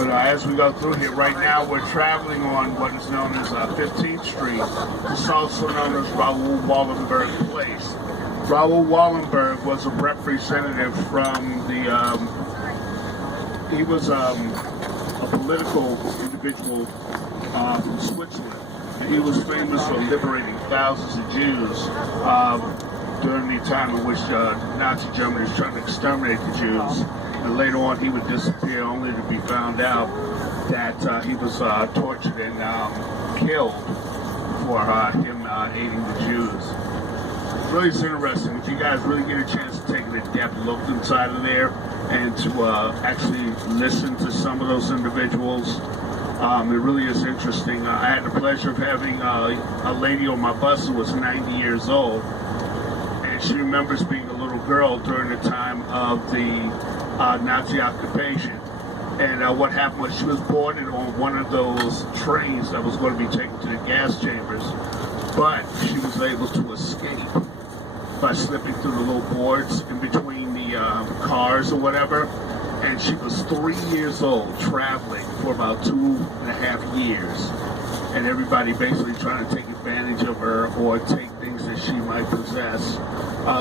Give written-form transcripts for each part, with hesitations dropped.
But as we go through here, right now we're traveling on what is known as 15th Street. It's also known as Raoul Wallenberg Place. Raoul Wallenberg was a representative from the, he was a political individual from Switzerland. He was famous for liberating thousands of Jews during the time in which Nazi Germany was trying to exterminate the Jews. And later on, he would disappear only to be found out that he was tortured and killed for him aiding the Jews. Really, it's interesting. If you guys really get a chance to take an in-depth look inside of there and to actually listen to some of those individuals, it really is interesting. I had the pleasure of having a lady on my bus who was 90 years old, and she remembers being a little girl during the time of the Nazi occupation. And what happened was she was boarded on one of those trains that was going to be taken to the gas chambers, but she was able to escape by slipping through the little boards in between the cars or whatever. And she was 3 years old, traveling for about 2.5 years. And everybody basically trying to take advantage of her or take things that she might possess.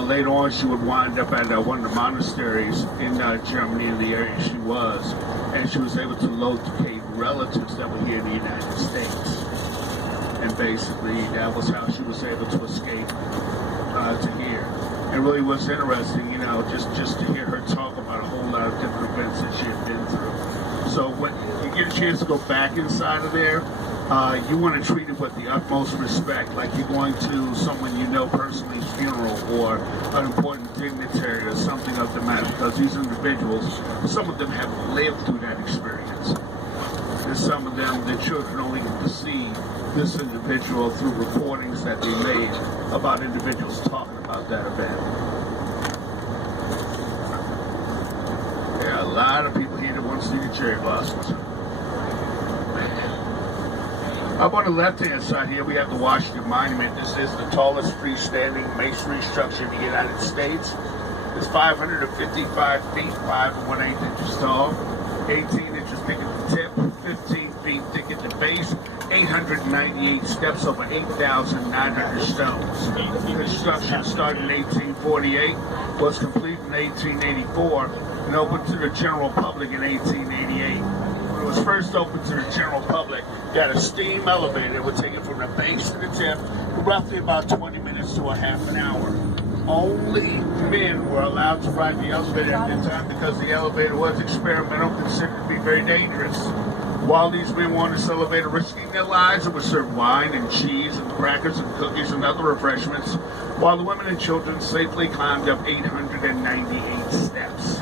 Later on, she would wind up at one of the monasteries in Germany, in the area she was. And she was able to locate relatives that were here in the United States. And basically, that was how she was able to escape to here. It really was interesting, you know, just to hear her talk about a whole lot of different events that she had been through. So when you get a chance to go back inside of there, you want to treat it with the utmost respect, like you're going to someone you know personally's funeral or an important dignitary or something of the matter, because these individuals, some of them have lived through that experience. And some of them, the children only get to see this individual through recordings that they made about individuals talking about that event. There are a lot of people here that want to see the cherry blossoms. Up on the left-hand side here, we have the Washington Monument. This is the tallest freestanding masonry structure in the United States. It's 555 feet, 5 1/8 inches tall, 18 inches thick at the tip, 15 feet thick at the base, 898 steps over 8,900 stones. Construction started in 1848, was completed in 1884, and opened to the general public in 1888. When it was first opened to the general public, got a steam elevator that would take it from the base to the tip for roughly about 20 minutes to a half an hour. Only men were allowed to ride the elevator at that time because the elevator was experimental, considered to be very dangerous. While these men were on this elevator risking their lives, it would serve wine and cheese and crackers and cookies and other refreshments, while the women and children safely climbed up 898 steps.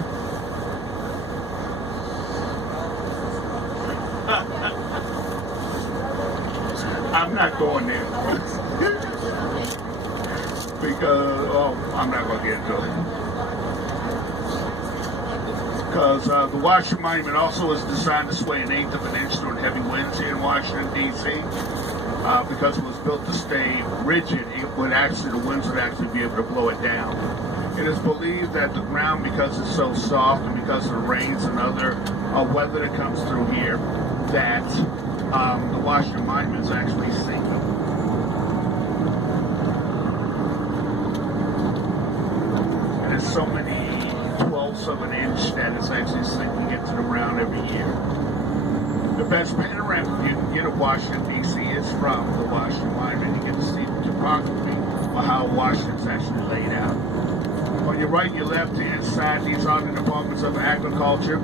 I'm not going there. Because, I'm not going to get into it. Because the Washington Monument also is designed to sway 1/8 of an inch during heavy winds here in Washington, D.C. Because it was built to stay rigid, the winds would actually be able to blow it down. It is believed that the ground, because it's so soft and because of the rains and other weather that comes through here, that the Washington Monument is actually sinking. And there's so many 12ths of an inch that is actually sinking into the ground every year. The best panorama you can get of Washington, D.C. is from the Washington Monument. You get to see the topography of how Washington's actually laid out. On your right and your left-hand side, these are the departments of agriculture.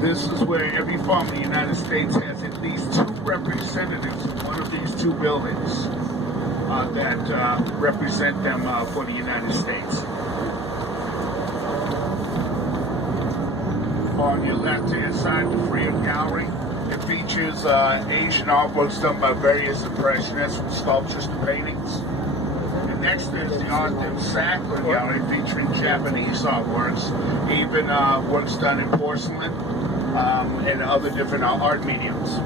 This is where every farm in the United States has at least 2 representatives in one of these 2 buildings that represent them for the United States. On your left-hand side, the Freedom Gallery. It features Asian artworks done by various impressionists, from sculptures to paintings. And next is the Arthur Sackler Gallery, featuring Japanese artworks, even works done in porcelain and other different art mediums.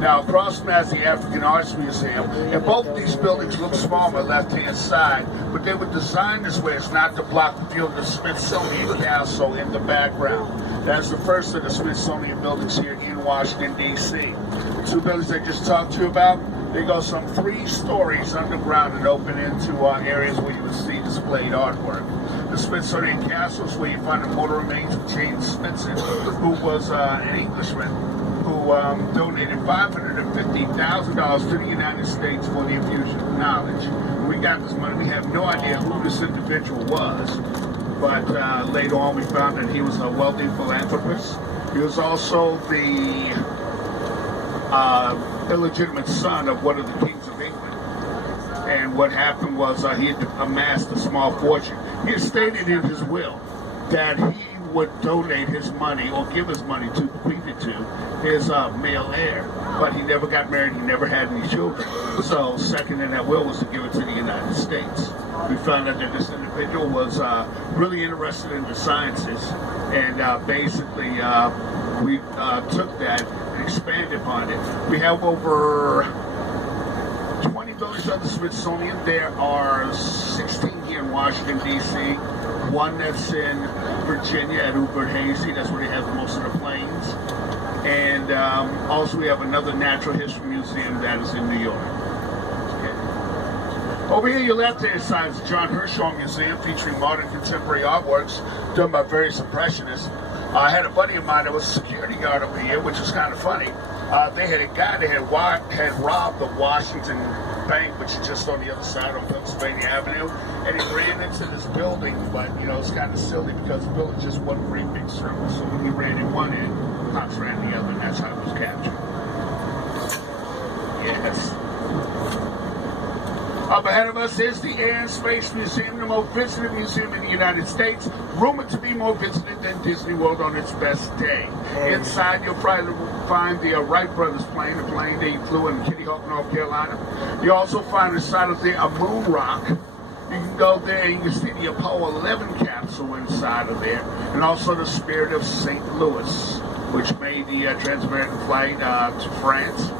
Now, across from that is the African Arts Museum, and both of these buildings look small on the left-hand side, but they were designed this way as not to block the view of the Smithsonian Castle in the background. That's the first of the Smithsonian buildings here in in Washington, D.C. The two buildings I just talked to you about, they go some 3 stories underground and open into areas where you would see displayed artwork. The Smithsonian Castle is where you find the mortal remains of James Smithson, who was an Englishman who donated $550,000 to the United States for the infusion of knowledge. We got this money. We have no idea who this individual was, but later on we found that he was a wealthy philanthropist. He was also the illegitimate son of one of the kings of England. And what happened was he had amassed a small fortune. He had stated in his will that he would donate his money or give his money to bequeath it to his male heir, but he never got married, he never had any children. So second in that will was to give it to the United States. We found out that this individual was really interested in the sciences, and basically we took that and expanded upon it. We have over 20 buildings at the Smithsonian. There are 16 here in Washington, D.C., one that's in Virginia at Uber-Hazy. That's where they have most of the planes. And also we have another natural history museum that is in New York. Okay. Over here, your left-hand side is the John Hirshhorn Museum, featuring modern contemporary artworks done by various impressionists. I had a buddy of mine that was a security guard over here, which was kind of funny. They had a guy that had robbed the Washington Bank, which is just on the other side on Pennsylvania Avenue, and he ran into this building, but you know, it's kind of silly because the building just one great big circle. So when he ran in one end, cops ran the other, and that's how it was captured. Yes. Up ahead of us is the Air and Space Museum, the most visited museum in the United States, rumored to be more visited than Disney World on its best day. Inside, you'll probably find the Wright brothers plane, the plane they flew in Kitty Hawk, North Carolina. You also find inside of there a moon rock. You can go there and you can see the Apollo 11 capsule inside of there, and also the Spirit of St. Louis, which made the Trans-American flight to France.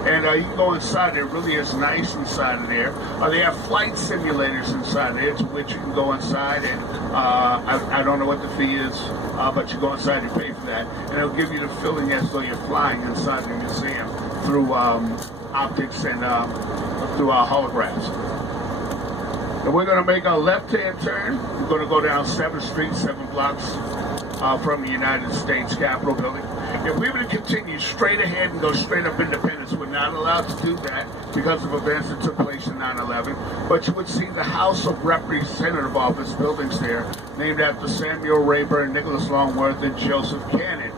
And you can go inside. It really is nice inside of there. They have flight simulators inside there, to which you can go inside, and I don't know what the fee is, but you go inside and pay for that, and it'll give you the feeling as though you're flying inside the museum through optics and through holograms. And we're going to make a left-hand turn. We're going to go down 7th Street, 7 blocks from the United States Capitol building. If we were to continue straight ahead and go straight up Independence, we're not allowed to do that because of events that took place in 9/11. But you would see the House of Representative office buildings there, named after Samuel Rayburn, Nicholas Longworth, and Joseph Cannon.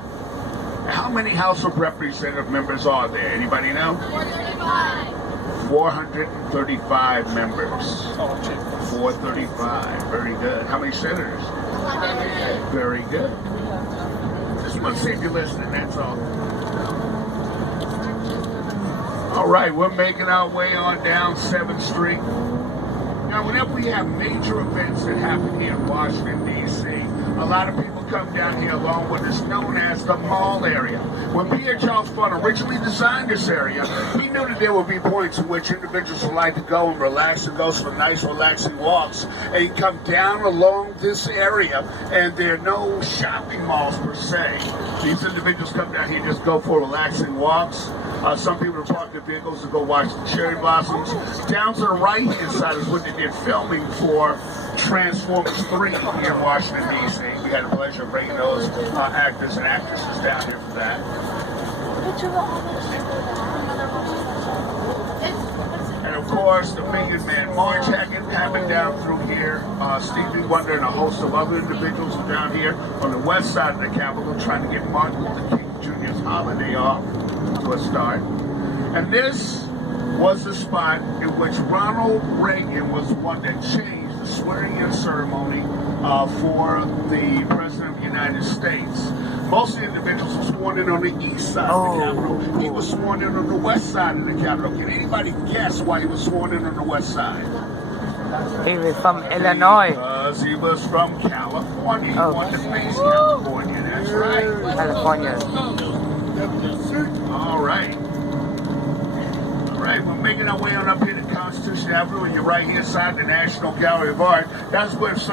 How many House of Representative members are there? Anybody know? 435. 435 members. 435. Very good. How many senators? 100. Very good. Just want to see if you're listening, that's all. All right, we're making our way on down 7th Street. Now, whenever we have major events that happen here in Washington, D.C., a lot of people come down here along what is known as the mall area. When Pierre Charles Fund originally designed this area, he knew that there would be points in which individuals would like to go and relax and go for nice relaxing walks. And you come down along this area, and there are no shopping malls per se. These individuals come down here and just go for relaxing walks. Some people park their vehicles to go watch the cherry blossoms. Down to the right-hand side is what they did filming for Transformers 3 here in Washington, D.C. We had the pleasure of bringing those actors and actresses down here for that. And of course, the Million Man March happened down through here. Stevie Wonder and a host of other individuals are down here on the west side of the Capitol trying to get Martin Luther King Jr.'s holiday off to a start. And this was the spot in which Ronald Reagan was the one that changed the swearing-in ceremony for the President of the United States. Most of the individuals were sworn in on the east side of the Capitol. He was sworn in on the west side of the Capitol. Can anybody guess why he was sworn in on the west side? He was from Illinois. Because he was from California. He wanted to face California. That's right. California. All right. All right, we're making our way on up here to Constitution Avenue, and you're right here inside the National Gallery of Art. That's where some